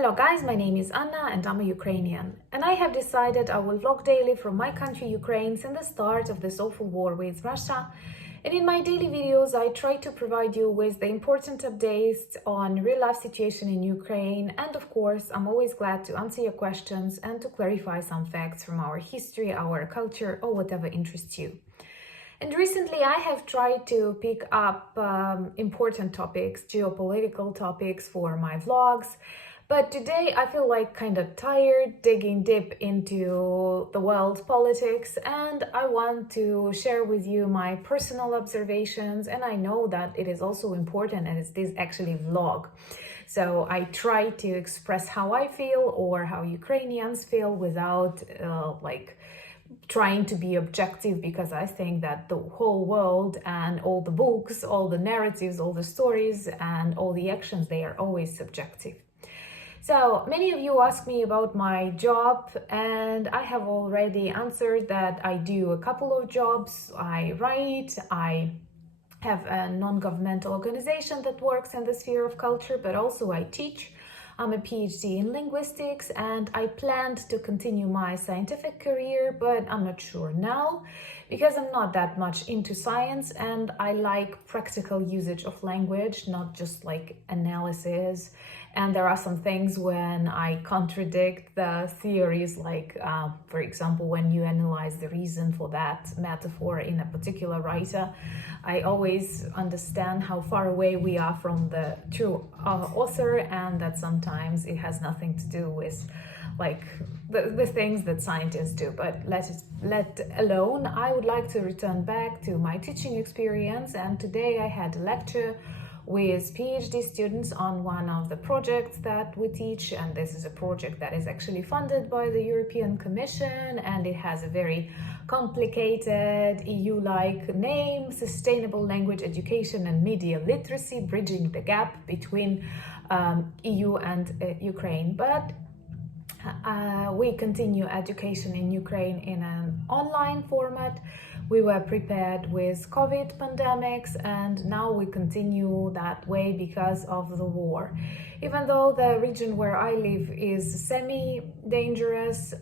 Hello guys, my name is Anna and I'm a Ukrainian. And I have decided I will vlog daily from my country Ukraine since the start of this awful war with Russia. And in my daily videos, I try to provide you with the important updates on real life situation in Ukraine. And of course, I'm always glad to answer your questions and to clarify some facts from our history, our culture, or whatever interests you. And recently I have tried to pick up important topics, geopolitical topics for my vlogs. But today I feel like kind of tired digging deep into the world politics, and I want to share with you my personal observations. And I know that it is also important, and it's this actually vlog. So I try to express how I feel or how Ukrainians feel without trying to be objective, because I think that the whole world and all the books, all the narratives, all the stories and all the actions, they are always subjective. So many of you ask me about my job, and I have already answered that I do a couple of jobs. I write, I have a non-governmental organization that works in the sphere of culture, but also I teach. I'm a PhD in linguistics, and I planned to continue my scientific career, but I'm not sure now because I'm not that much into science, and I like practical usage of language, not just like analysis. And there are some things when I contradict the theories, like, for example, when you analyze the reason for that metaphor in a particular writer, I always understand how far away we are from the true author, and that sometimes it has nothing to do with like the things that scientists do. But let alone. I would like to return back to my teaching experience, and today I had a lecture with PhD students on one of the projects that we teach, and this is a project that is actually funded by the European Commission, and it has a very complicated EU-like name: Sustainable Language Education and Media Literacy, Bridging the Gap between EU and Ukraine. But we continue education in Ukraine in an online format. We were prepared with COVID pandemics, and now we continue that way because of the war. Even though the region where I live is semi-dangerous,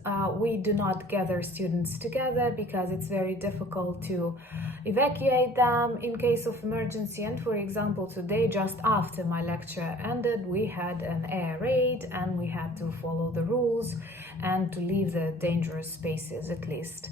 we do not gather students together because it's very difficult to evacuate them in case of emergency. And for example, today, just after my lecture ended, we had an air raid, and we had to follow the rules and to leave the dangerous spaces at least.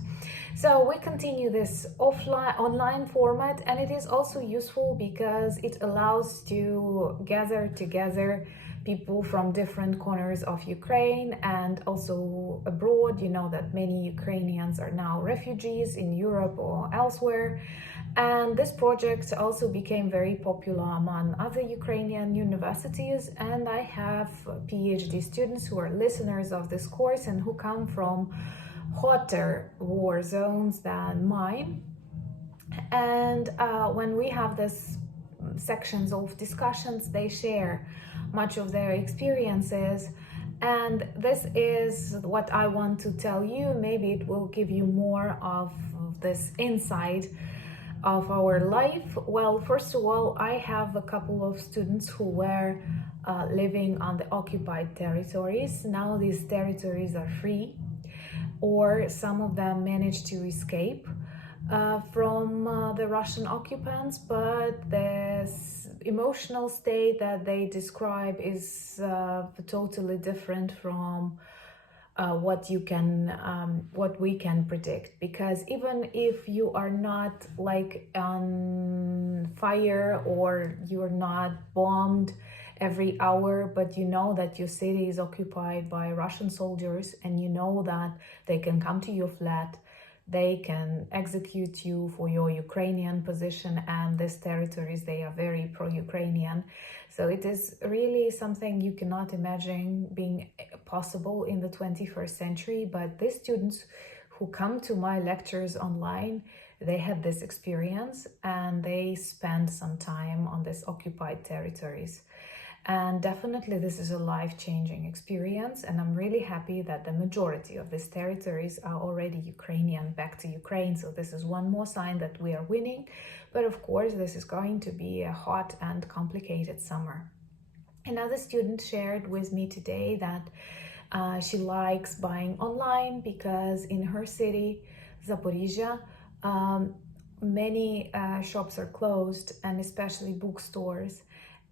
So we continue this online format, and it is also useful because it allows to gather together people from different corners of Ukraine and also abroad. You know that many Ukrainians are now refugees in Europe or elsewhere. And this project also became very popular among other Ukrainian universities, and I have PhD students who are listeners of this course and who come from hotter war zones than mine. And when we have this sections of discussions, they share much of their experiences, and this is what I want to tell you. Maybe it will give you more of this insight of our life. Well, first of all, I have a couple of students who were living on the occupied territories. Now these territories are free, or some of them managed to escape from the Russian occupants, but this emotional state that they describe is totally different from what we can predict. Because even if you are not like on fire or you're not bombed every hour, but you know that your city is occupied by Russian soldiers, and you know that they can come to your flat, they can execute you for your Ukrainian position, and these territories, they are very pro-Ukrainian. So it is really something you cannot imagine being possible in the 21st century. But these students who come to my lectures online, they had this experience, and they spend some time on these occupied territories. And definitely this is a life-changing experience, and I'm really happy that the majority of these territories are already Ukrainian, back to Ukraine. So this is one more sign that we are winning. But of course, this is going to be a hot and complicated summer. Another student shared with me today that she likes buying online because in her city, Zaporizhia, many shops are closed, and especially bookstores.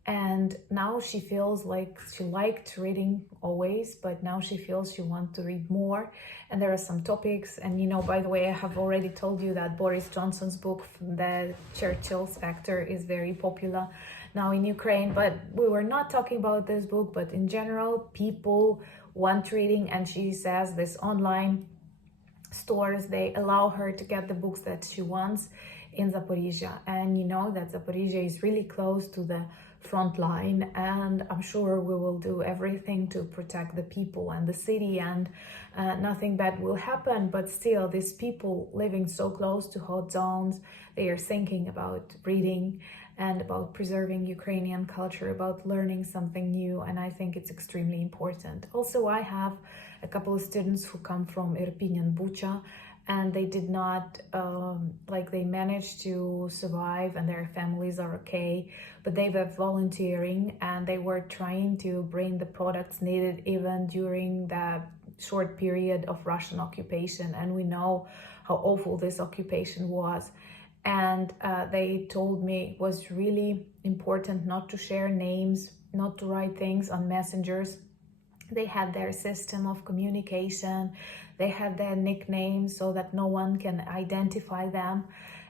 And now she feels like she liked reading always, but now she feels she wants to read more. And there are some topics. And by the way, I have already told you that Boris Johnson's book, The Churchill's Factor, is very popular now in Ukraine. But we were not talking about this book, but in general, people want reading. And she says this online stores, they allow her to get the books that she wants in Zaporizhia. And that Zaporizhia is really close to the front line, and I'm sure we will do everything to protect the people and the city, and nothing bad will happen. But still, these people living so close to hot zones, they are thinking about reading and about preserving Ukrainian culture, about learning something new, and I think it's extremely important. Also, I have a couple of students who come from Irpin and Bucha, and they did not, they managed to survive and their families are okay, but they were volunteering and they were trying to bring the products needed even during the short period of Russian occupation. And we know how awful this occupation was. And they told me it was really important not to share names, not to write things on messengers. They had their system of communication, they had their nicknames so that no one can identify them.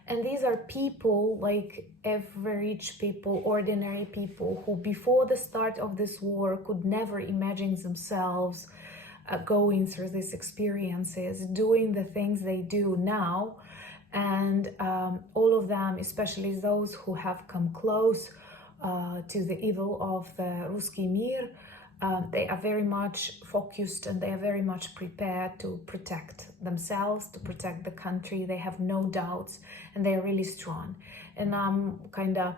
And these are people, like average people, ordinary people, who before the start of this war could never imagine themselves going through these experiences, doing the things they do now. And all of them, especially those who have come close to the evil of the Ruski Mir, they are very much focused and they are very much prepared to protect themselves, to protect the country. They have no doubts and they are really strong. And I'm kind of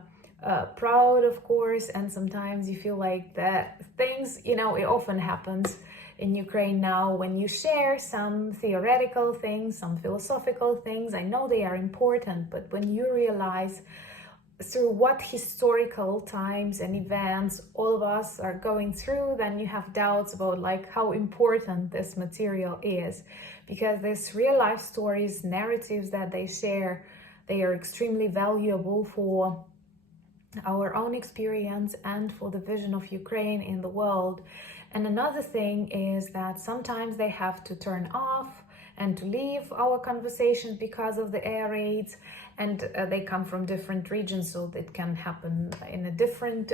proud, of course, and sometimes you feel like that things, it often happens in Ukraine now when you share some theoretical things, some philosophical things. I know they are important, but when you realize through what historical times and events all of us are going through, then you have doubts about how important this material is, because these real life stories, narratives that they share, they are extremely valuable for our own experience and for the vision of Ukraine in the world. And another thing is that sometimes they have to turn off and to leave our conversations because of the air raids, and they come from different regions, so it can happen in a different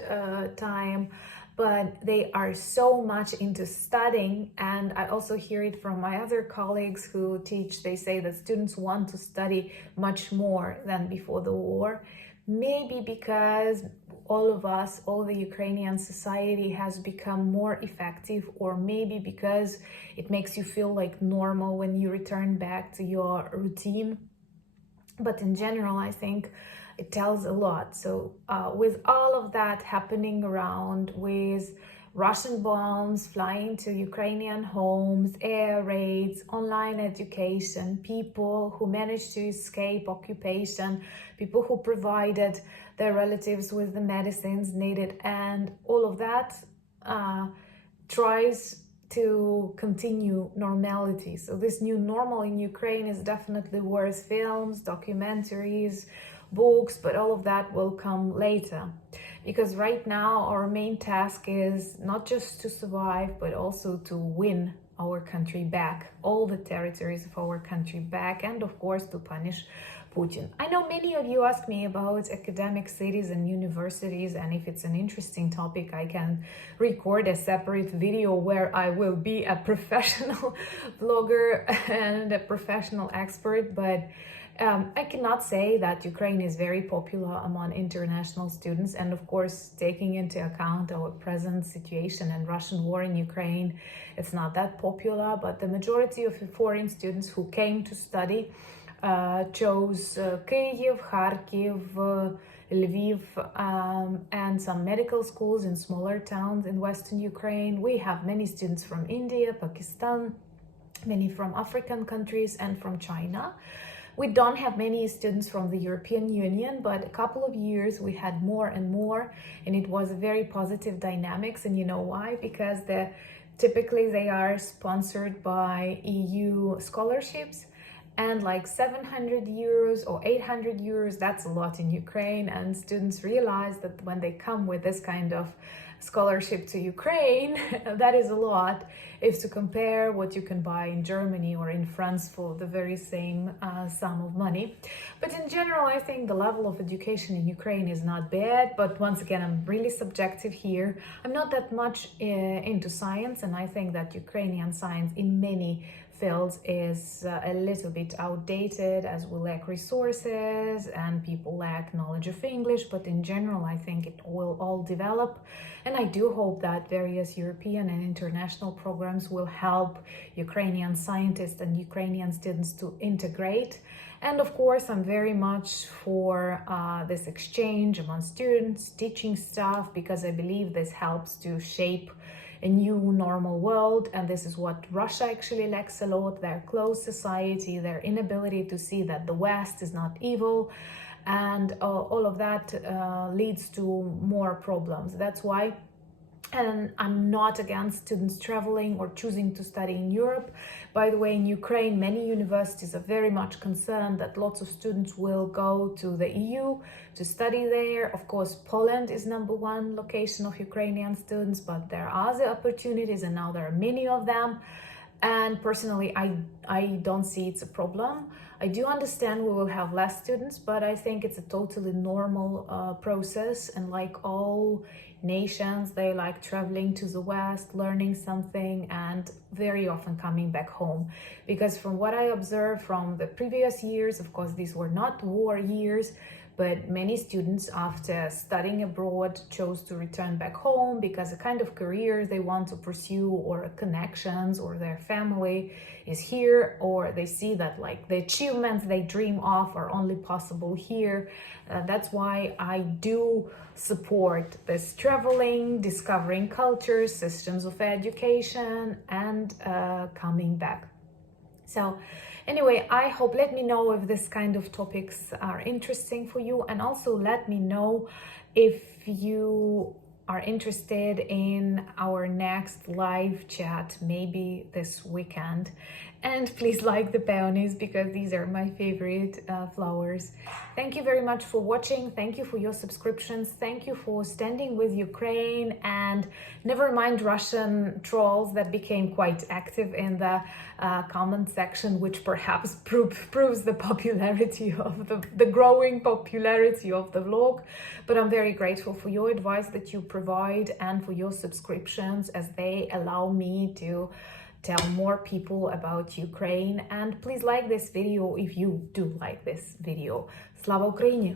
time. But they are so much into studying, and I also hear it from my other colleagues who teach. They say that students want to study much more than before the war, maybe because all of us, all the Ukrainian society has become more effective, or maybe because it makes you feel like normal when you return back to your routine. But in general, I think it tells a lot. So with all of that happening around, with Russian bombs flying to Ukrainian homes, air raids, online education, people who managed to escape occupation, people who provided their relatives with the medicines needed, and all of that tries to continue normality. So this new normal in Ukraine is definitely worth films, documentaries, books, but all of that will come later. Because right now our main task is not just to survive, but also to win our country back, all the territories of our country back, and of course to punish Putin. I know many of you ask me about academic cities and universities, and if it's an interesting topic, I can record a separate video where I will be a professional vlogger and a professional expert, but I cannot say that Ukraine is very popular among international students, and of course, taking into account our present situation and Russian war in Ukraine, it's not that popular, but the majority of foreign students who came to study chose Kyiv, Kharkiv, Lviv, and some medical schools in smaller towns in Western Ukraine. We have many students from India, Pakistan, many from African countries, and from China. We don't have many students from the European Union, but a couple of years we had more and more, and it was a very positive dynamics. And you know why? Because typically they are sponsored by EU scholarships, and like 700 euros or 800 euros, that's a lot in Ukraine. And students realize that when they come with this kind of scholarship to Ukraine, that is a lot if to compare what you can buy in Germany or in France for the very same sum of money. But in general, I think the level of education in Ukraine is not bad. But once again, I'm really subjective here. I'm not that much into science, and I think that Ukrainian science in many fields is a little bit outdated, as we lack resources and people lack knowledge of English. But in general, I think it will all develop, and I do hope that various European and international programs will help Ukrainian scientists and Ukrainian students to integrate. And of course, I'm very much for this exchange among students, teaching staff, because I believe this helps to shape a new normal world. And this is what Russia actually lacks a lot: their closed society, their inability to see that the West is not evil, and all of that leads to more problems. That's why, and I'm not against students traveling or choosing to study in Europe. By the way, in Ukraine, many universities are very much concerned that lots of students will go to the EU to study there. Of course, Poland is #1 location of Ukrainian students, but there are other opportunities, and now there are many of them. And personally, I don't see it's a problem. I do understand we will have less students, but I think it's a totally normal process. And like all nations, they like traveling to the West, learning something, and very often coming back home. Because from what I observed from the previous years, of course, these were not war years, but many students, after studying abroad, chose to return back home because the kind of career they want to pursue, or connections, or their family is here, or they see that like the achievements they dream of are only possible here. That's why I do support this traveling, discovering cultures, systems of education, and coming back. So anyway, I hope, let me know if this kind of topics are interesting for you, and also let me know if you are interested in our next live chat, maybe this weekend. And please like the peonies, because these are my favorite flowers. Thank you very much for watching. Thank you for your subscriptions. Thank you for standing with Ukraine, and never mind Russian trolls that became quite active in the comment section, which perhaps proves the popularity of the growing popularity of the vlog. But I'm very grateful for your advice that you provide, and for your subscriptions, as they allow me to tell more people about Ukraine. And please like this video if you do like this video. Slava Ukraini!